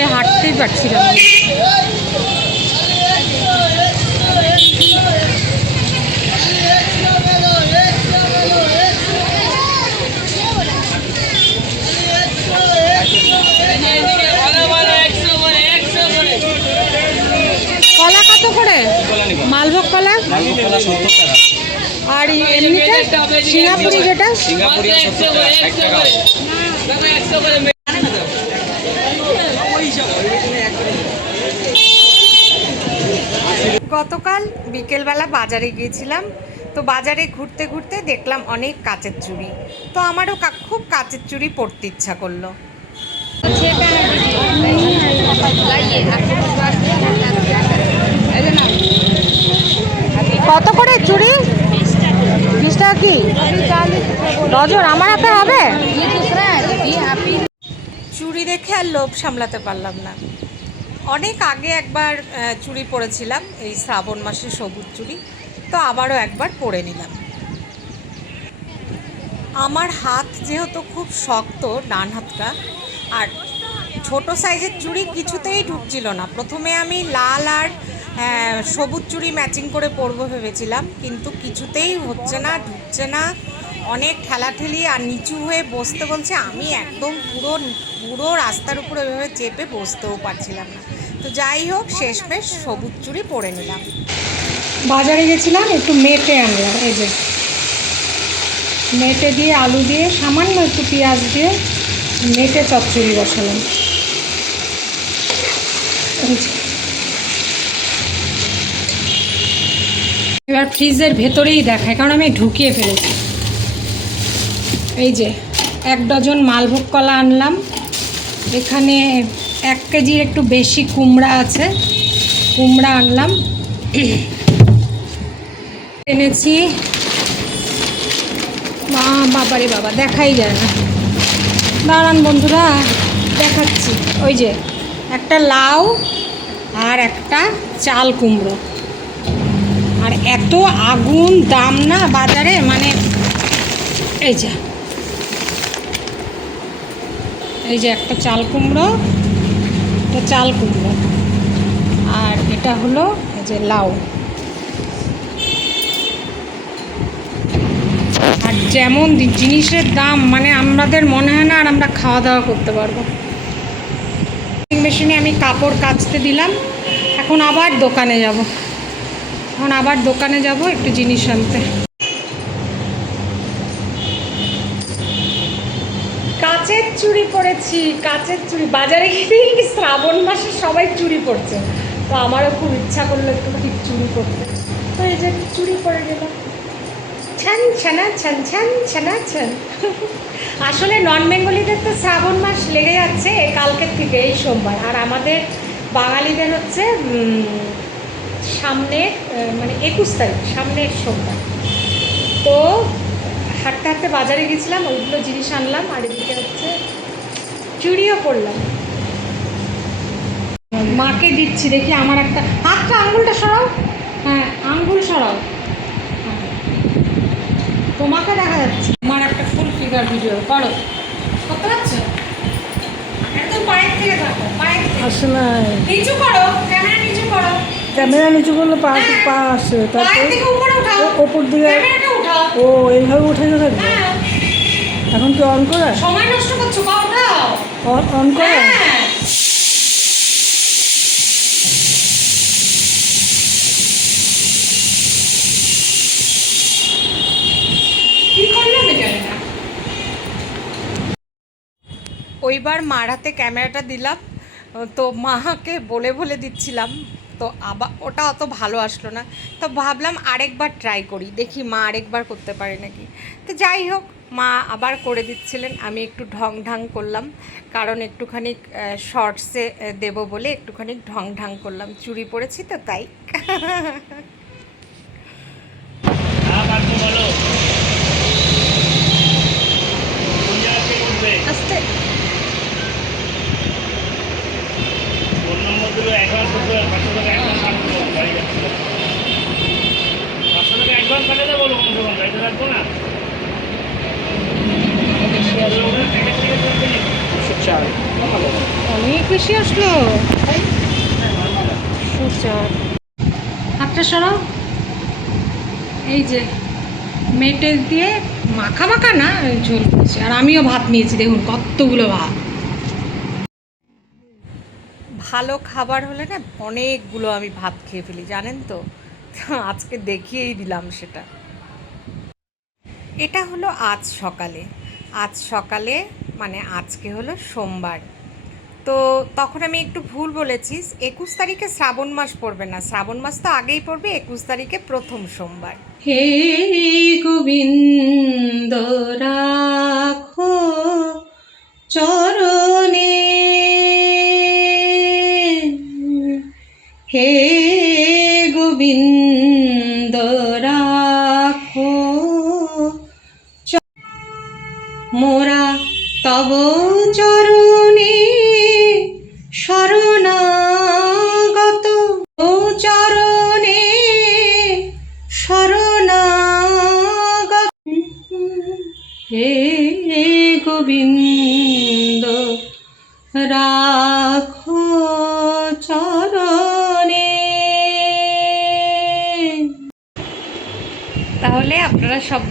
ভিড়ে হাঁটতেই পারছিলাম। কলা কত করে? মালভোগ কলা? আর এমনিটা সিঙ্গাপুরি যেটা সিঙ্গাপুরিয়া সত্তর টাকা ষাট টাকা হবে। গতকাল বিকেলবেলা বাজারে গিয়েছিলাম। তো বাজারে ঘুরতে ঘুরতে দেখলাম অনেক কাচের চুড়ি। তো আমারও খুব কাচের চুড়ি পরতে ইচ্ছা করল। কত করে চুড়ি? বিশ টাকা কি? ডজন আমার হাতে হবে? চুড়ি দেখে আর লোভ সামলাতে পারলাম না। অনেক আগে একবার চুড়ি পরেছিলাম এই শ্রাবণ মাসে সবুজ চুড়ি তো আবারও একবার পরে নিলাম। আমার হাত যেহেতু খুব শক্ত ডান হাতটা, আর ছোট সাইজের চুড়ি কিছুতেই ঢুকছিল না। প্রথমে আমি লাল আর সবুজ চুড়ি ম্যাচিং করে পরবো ভেবেছিলাম, কিন্তু কিছুতেই হচ্ছে না, ঢুকছে না। অনেক ঠেলাঠেলি আর নিচু হয়ে বসতে বলছে, আমি একদম পুরো পুরো রাস্তার উপরে ওইভাবে চেপে বসতেও পারছিলাম না। তো যাই হোক, শেষমেশ সবুজ চুড়ি পরে নিলাম। বাজারে গেছিলাম, একটু মেটে আনলাম, এই যে। মেটে দিয়ে আলু দিয়ে, সামান্য একটু পেঁয়াজ দিয়ে মেটে চচ্চড়ি বসালাম। এবার ফ্রিজের ভেতরেই দেখায়, কারণ আমি ঢুকিয়ে ফেলেছি। এই যে, এক ডজন মালভোগ কলা আনলাম। এখানে এক কেজির একটু বেশি কুমড়া আছে। কুমড়া আনলাম। এনেছি। মা, বাবারে বাবা, দেখাই যায় না। দাঁড়ান বন্ধুরা, দেখাচ্ছি। ওই যে, একটা লাউ আর একটা চাল কুমড়ো। আর এত আগুন দাম না বাজারে মানে এই যে। এই যে একটা চাল কুমড়ো এটা চাল কুমড়ো। আর এটা হলো এই যে লাউ। আর যেমন জিনিসের দাম মানে আমাদের মনে হয় না আর আমরা খাওয়া দাওয়া করতে পারব। মেশিনে আমি কাপড় কাচতে দিলাম, এখন আবার দোকানে যাব। এখন আবার দোকানে যাব একটু জিনিস আনতে। কাচের চুড়ি পরেছি, কাচের চুড়ি। বাজারে গিয়ে শ্রাবণ মাসে সবাই চুড়ি পরছে। তো আমারও খুব ইচ্ছা করল একটু ঠিক চুড়ি পরতে। তো এই যে চুড়ি পরে গেলাম। ছান ছানা ছান ছান ছানা ছান আসলে নন বেঙ্গলিদের তো শ্রাবণ মাস লেগে যাচ্ছে কালকের থেকে, এই সোমবার। আর আমাদের বাঙালিদের হচ্ছে সামনের মানে একুশ তারিখ, সামনের সোমবার। তো হাঁটতে হাঁটতে বাজারে গেছিলাম ওইগুলো জিনিস আনলাম আর এদিকে হচ্ছে চুড়িও পরলাম। মাকে দিচ্ছি দেখি আমার একটা হাতটা আঙ্গুলটা সরাও। হ্যাঁ আঙ্গুল সরাও। হ্যাঁ। তোমাকে দেখা যাচ্ছে। আমার একটা ফুল ফিগার ভিডিও করো। করতে পারছ? একদম পায়ের থেকে থাকো পায়ের থেকে। আসলে নিচু করো ক্যামেরা নিচু করো। ক্যামেরা নিচু করলে পা পা আসে তারপর উপরে ওপর দিকে ও এইভাবে উঠে থাকবে? হ্যাঁ। এখন কি অন করা? সময় নষ্ট করছ উঠাও অন অন করা? হ্যাঁ। ওইবার মার হাতে ক্যামেরাটা দিলাম তো মাকে বলে বলে দিচ্ছিলাম। তো আবার ওটা অত ভালো আসলো না। তো ভাবলাম আরেকবার ট্রাই করি, দেখি মা আরেকবার করতে পারে নাকি। তো যাই হোক, মা আবার করে দিচ্ছিলেন, আমি একটু ঢং ঢাং করলাম, কারণ একটুখানি শর্টসে দেব বলে একটুখানি ঢং ঢাং করলাম, চুরি পড়েছি তো তাই। আস্তে ফোন অ্যাডভান্স করতে হবে পাঁচশো টাকা অ্যাডভান্স রাখব গাড়ি যাচ্ছে পাঁচশো টাকা অ্যাডভান্স পাঠাতে বলো কমসে কম গাড়িতে রাখব না অনেক বেশি আসলো। সোচার। হাতটা সরাও। এই যে মেটে দিয়ে মাখা মাখা না ঝোল করছে। আর আমিও ভাত নিয়েছি দেখুন কতগুলো ভাত। ভালো খাবার হলে না অনেকগুলো আমি ভাত খেয়ে ফেলি, জানেন তো? আজকে দেখিয়েই দিলাম সেটা। এটা হলো আজ সকালে। আজ সকালে মানে আজকে হলো সোমবার। তো তখন আমি একটু ভুল বলেছি, একুশ তারিখে শ্রাবণ মাস পড়বে না। শ্রাবণ মাস তো আগেই পড়বে, একুশ তারিখে প্রথম সোমবার। হে গোবিন্দ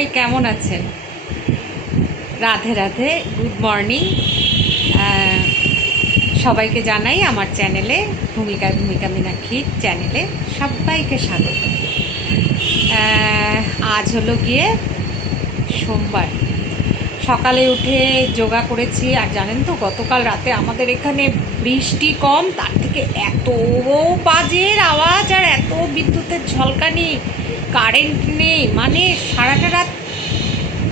সবাই কেমন আছেন? রাধে রাধে গুড মর্নিং সবাইকে জানাই আমার চ্যানেলে, ভূমিকা ভূমিকা মীনাক্ষীর চ্যানেলে সবাইকে স্বাগত। আজ হলো গিয়ে সোমবার। সকালে উঠে যোগা করেছি, আর জানেন তো, গতকাল রাতে আমাদের এখানে বৃষ্টি কম, তার থেকে এত বাজের আওয়াজ আর এত বিদ্যুতের ঝলকানি। কারেন্ট নেই মানে সারাটা রাত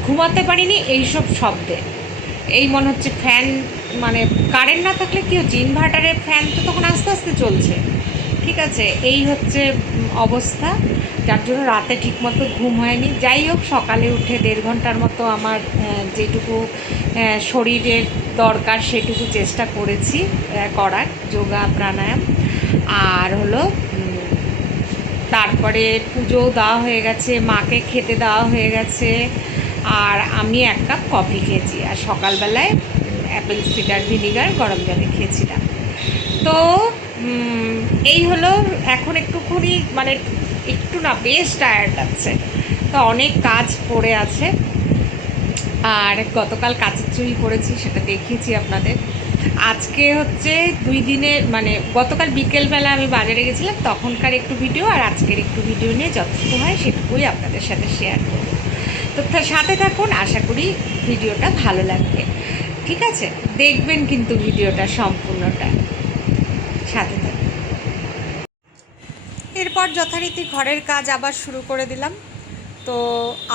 ঘুমাতে পারিনি এইসব শব্দে। এই মনে হচ্ছে ফ্যান মানে কারেন্ট না থাকলে কি হচ্ছে? ইনভার্টারের ফ্যান তো তখন আস্তে আস্তে চলছে। ঠিক আছে, এই হচ্ছে অবস্থা। যার জন্য রাতে ঠিকমতো ঘুম হয়নি। যাই হোক, সকালে উঠে দেড় ঘণ্টার মতো আমার যেটুকু শরীরের দরকার সেটুকু চেষ্টা করেছি করার, যোগা, প্রাণায়াম। আর হলো তারপরে পুজোও দেওয়া হয়ে গেছে, মাকে খেতে দেওয়া হয়ে গেছে, আর আমি এক কাপ কফি খেয়েছি। আর সকালবেলায় অ্যাপেল সিডার ভিনিগার গরম জলে খেয়েছিলাম। তো এই হলো এখন একটুখানি মানে একটু না বেশ টায়ার্ড লাগছে। তো অনেক কাজ পড়ে আছে। আর গতকাল কাঁচের চুরি করেছি, সেটা দেখিয়েছি আপনাদের। আজকে হচ্ছে দুই দিনের মানে গতকাল বিকেলবেলা আমি বাজারে গেছিলাম, তখনকার একটু ভিডিও আর আজকের একটু ভিডিও নিয়ে যতটুকু হয় সেটুকুই আপনাদের সাথে শেয়ার করব। তো সাথে থাকুন, আশা করি ভিডিওটা ভালো লাগবে। ঠিক আছে? দেখবেন কিন্তু ভিডিওটা সম্পূর্ণটা। সাথে থাকুন। এরপর যথারীতি ঘরের কাজ আবার শুরু করে দিলাম। তো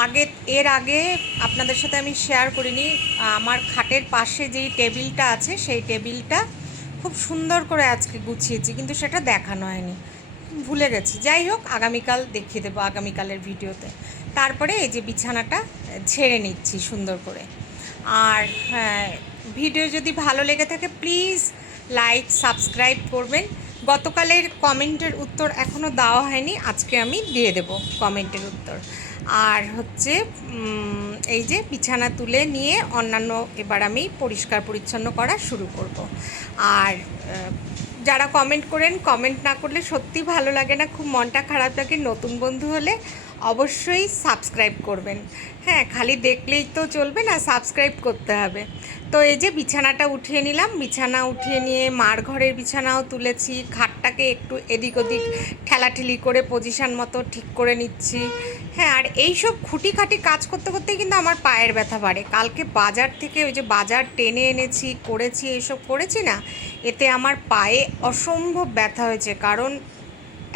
আগে এর আগে আপনাদের সাথে আমি শেয়ার করিনি আমার খাটের পাশে যেই টেবিলটা আছে সেই টেবিলটা খুব সুন্দর করে আজকে গুছিয়েছি কিন্তু সেটা দেখানো হয়নি। ভুলে গেছি। যাই হোক আগামীকাল দেখিয়ে দেবো আগামীকালের ভিডিওতে। তারপরে এই যে বিছানাটা ছেড়ে নিচ্ছি সুন্দর করে। আর হ্যাঁ, ভিডিও যদি ভালো লেগে থাকে প্লিজ লাইক সাবস্ক্রাইব করবেন। গতকালের কমেন্টের উত্তর এখনও দেওয়া হয়নি আজকে আমি দিয়ে দেব কমেন্টের উত্তর। আর হচ্ছে এই যে বিছানা তুলে নিয়ে অন্যান্য এবার আমি পরিষ্কার পরিচ্ছন্ন করা শুরু করব। আর যারা কমেন্ট করেন কমেন্ট না করলে সত্যি ভালো লাগে না, খুব মনটা খারাপ লাগে। নতুন বন্ধু হলে অবশ্যই সাবস্ক্রাইব করবেন। হ্যাঁ খালি দেখলেই তো চলবে না সাবস্ক্রাইব করতে হবে। তো এই যে বিছানাটা উঠিয়ে নিলাম, বিছানা উঠিয়ে নিয়ে মার ঘরের বিছানাও তুলেছি, খাটটাকে একটু এদিক ওদিক ঠেলাঠেলি করে পজিশান মতো ঠিক করে নিচ্ছি। হ্যাঁ আর এই সব খুঁটিখাটি কাজ করতে করতে কিন্তু আমার পায়ের ব্যথা বাড়ে। কালকে বাজার থেকে ওই যে বাজার টেনে এনেছি, করেছি এইসব করেছি না, এতে আমার পায়ে অসম্ভব ব্যথা হয়েছে। কারণ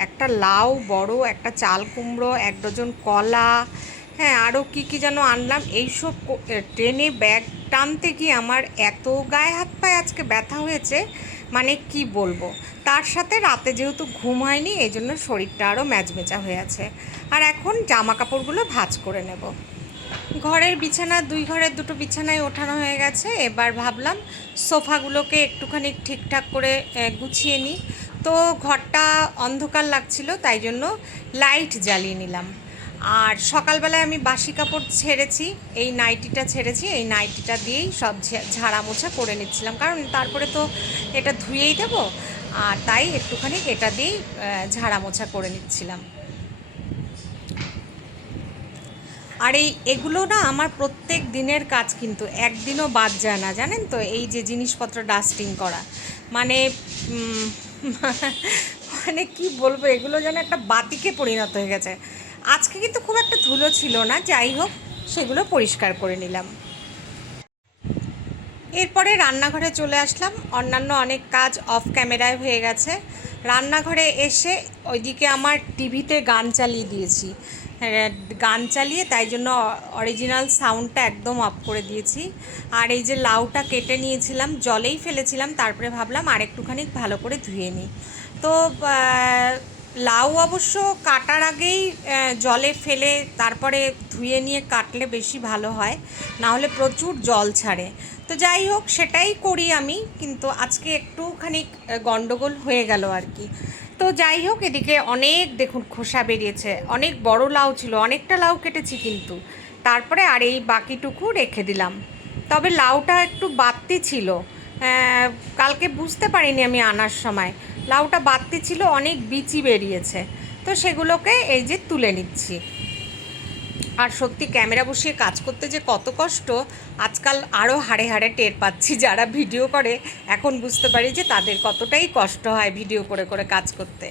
একটা লাউ বড়, একটা চাল কুমড়ো, এক ডজন কলা হ্যাঁ আরও কী কী যেন আনলাম। এইসব ট্রেনে ব্যাগ টানতে গিয়ে আমার এত গায়ে হাত পায়ে আজকে ব্যথা হয়েছে মানে কি বলব? তার সাথে রাতে যেহেতু ঘুম হয়নি এই জন্য শরীরটা আরও ম্যাজমেচা হয়ে আছে। আর এখন জামা কাপড়গুলো ভাঁজ করে নেব। ঘরের বিছানা, দুই ঘরের দুটো বিছানায় ওঠানো হয়ে গেছে। এবার ভাবলাম সোফাগুলোকে একটুখানি ঠিকঠাক করে গুছিয়ে নিই। তো ঘরটা অন্ধকার লাগছিল, তাই জন্য লাইট জ্বালিয়ে নিলাম। আর সকালবেলায় আমি বাসি কাপড় ছেড়েছি, এই নাইটিটা ছেড়েছি, এই নাইটিটা দিয়েই সব ঝাড়া মোছা করে নিচ্ছিলাম। কারণ তারপরে তো এটা ধুয়েই দেবো, আর তাই একটুখানি এটা দিয়েই ঝাড়া মোছা করে নিচ্ছিলাম। আর এই এগুলো না আমার প্রত্যেক দিনের কাজ কিন্তু, একদিনও বাদ যায় না, জানেন তো? এই যে জিনিসপত্র ডাস্টিং করা। মানে মানে কি বলব, এগুলো যেন একটা বাতিকে পরিণত হয়ে গেছে। আজকে কিন্তু খুব একটা ধুলো ছিল না, যাই হোক, সেগুলো পরিষ্কার করে নিলাম। এরপরে রান্নাঘরে চলে আসলাম। অন্যান্য অনেক কাজ অফ ক্যামেরায় হয়ে গেছে। রান্নাঘরে এসে ওইদিকে আমার টিভিতে গান চালিয়ে দিয়েছি। গান চালিয়ে তাই জন্য অরিজিনাল সাউন্ডটা একদম অফ করে দিয়েছি। আর এই যে লাউটা কেটে নিয়েছিলাম জলেই ফেলেছিলাম তারপরে ভাবলাম আর একটুখানি ভালো করে ধুয়ে নিই। তো লাউ অবশ্য কাটার আগেই জলে ফেলে তারপরে ধুয়ে নিয়ে কাটলে বেশি ভালো হয় না হলে প্রচুর জল ছাড়ে। তো যাই হোক সেটাই করি আমি কিন্তু আজকে একটুখানি আহ, গন্ডগোল হয়ে গেল আর কি। তো যাই হোক, এদিকে অনেক, দেখুন, খোসা বেরিয়েছে। অনেক বড় লাউ ছিল, অনেকটা লাউ কেটেছি কিন্তু। তারপরে আর এই বাকিটুকু রেখে দিলাম। তবে লাউটা একটু বাড়তি ছিল। কালকে বুঝতে পারিনি আমি আনার সময়। লাউটা বাড়তি ছিল, অনেক বিচি বেরিয়েছে। তো সেগুলোকে এই যে তুলে নিচ্ছি। আর সত্যি ক্যামেরা বসিয়ে কাজ করতে যে কত কষ্ট, আজকাল আরও হাড়ে হাড়ে টের পাচ্ছি যারা ভিডিও করে। এখন বুঝতে পারি যে তাদের কতটাই কষ্ট হয় ভিডিও করে করে কাজ করতে।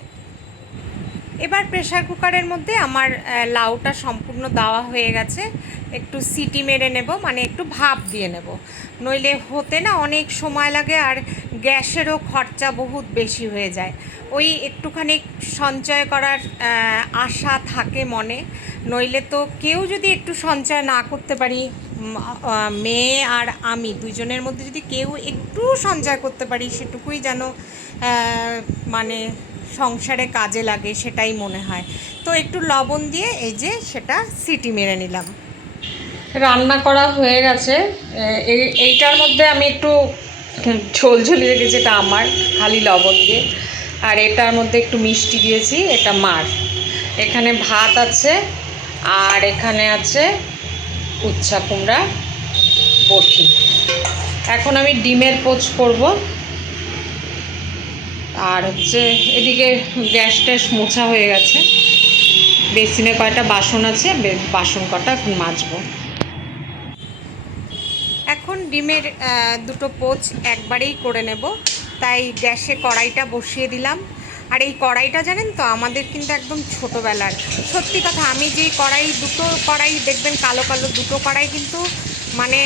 এবার প্রেশার কুকারের মধ্যে আমার লাউটা সম্পূর্ণ দেওয়া হয়ে গেছে। একটু সিটি মেরে নেব মানে একটু ভাপ দিয়ে নেব। নইলে হতে না অনেক সময় লাগে আর গ্যাসেরও খরচা বহুত বেশি হয়ে যায়। ওই একটুখানি সঞ্চয় করার আশা থাকে মনে। নইলে তো কেউ যদি একটু সঞ্চয় না করতে পারি মেয়ে আর আমি দুজনের মধ্যে যদি কেউ একটু সঞ্চয় করতে পারি, সেটুকুই যেন মানে সংসারে কাজে লাগে, সেটাই মনে হয়। তো একটু লবণ দিয়ে এই যে সেটা সিটি মেরে নিলাম। রান্না করা হয়ে গেছে। এই, এইটার মধ্যে আমি একটু ঝোল ঝুলিয়ে রেখেছি এটা আমার, খালি লবণ দিয়ে। আর এটার মধ্যে একটু মিষ্টি দিয়েছি, এটা মার। এখানে ভাত আছে, আর এখানে আছে উচ্ছা কুমড়া বটি এখন আমি ডিমের পোচ করব। আর হচ্ছে এদিকে গ্যাস ট্যাস মোছা হয়ে গেছে। বেসিনে কয়টা বাসন আছে বাসন কটা এখন মাজবো। এখন ডিমের দুটো পোচ একবারেই করে নেব। তাই গ্যাসে কড়াইটা বসিয়ে দিলাম। আর এই কড়াইটা জানেন তো, আমাদের কিন্তু একদম ছোটোবেলার। সত্যি কথা, আমি যেই কড়াই, দুটো কড়াই দেখবেন কালো কালো দুটো কড়াই কিন্তু মানে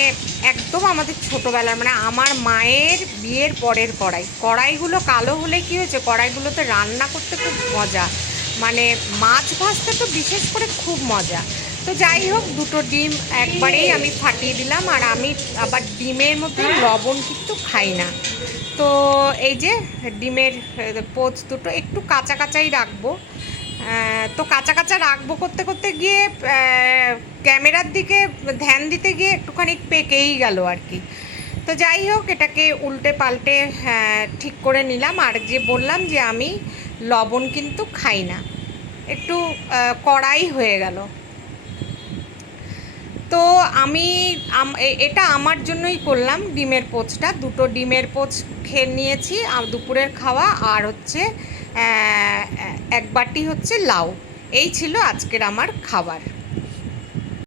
একদম আমাদের ছোটোবেলার মানে আমার মায়ের বিয়ের পরের কড়াই। কড়াইগুলো কালো হলে কি হয়েছে? কড়াইগুলোতে রান্না করতে খুব মজা। মানে মাছ ভাজতে তো বিশেষ করে খুব মজা। তো যাই হোক, দুটো ডিম একবারেই আমি ফাটিয়ে দিলাম আর আমি আবার ডিমের মধ্যে লবণ কিন্তু খাই না। তো এই যে ডিমের পোচ দুটো একটু কাঁচা কাঁচাই রাখব। তো কাঁচা কাঁচা রাখব করতে করতে গিয়ে ক্যামেরার দিকে ধ্যান দিতে গিয়ে একটুখানি পেকেই গেল আর কি। তো যাই হোক, এটাকে উল্টে পাল্টে ঠিক করে নিলাম। আর যে বললাম যে আমি লবণ কিন্তু খাই না, একটু কড়াই হয়ে গেল। তো আমি এটা আমার জন্যই করলাম ডিমের পোচটা। দুটো ডিমের পোচ খেয়ে নিয়েছি, আর দুপুরের খাওয়া, আর হচ্ছে এক বাটি হচ্ছে লাউ। এই ছিল আজকের আমার খাবার।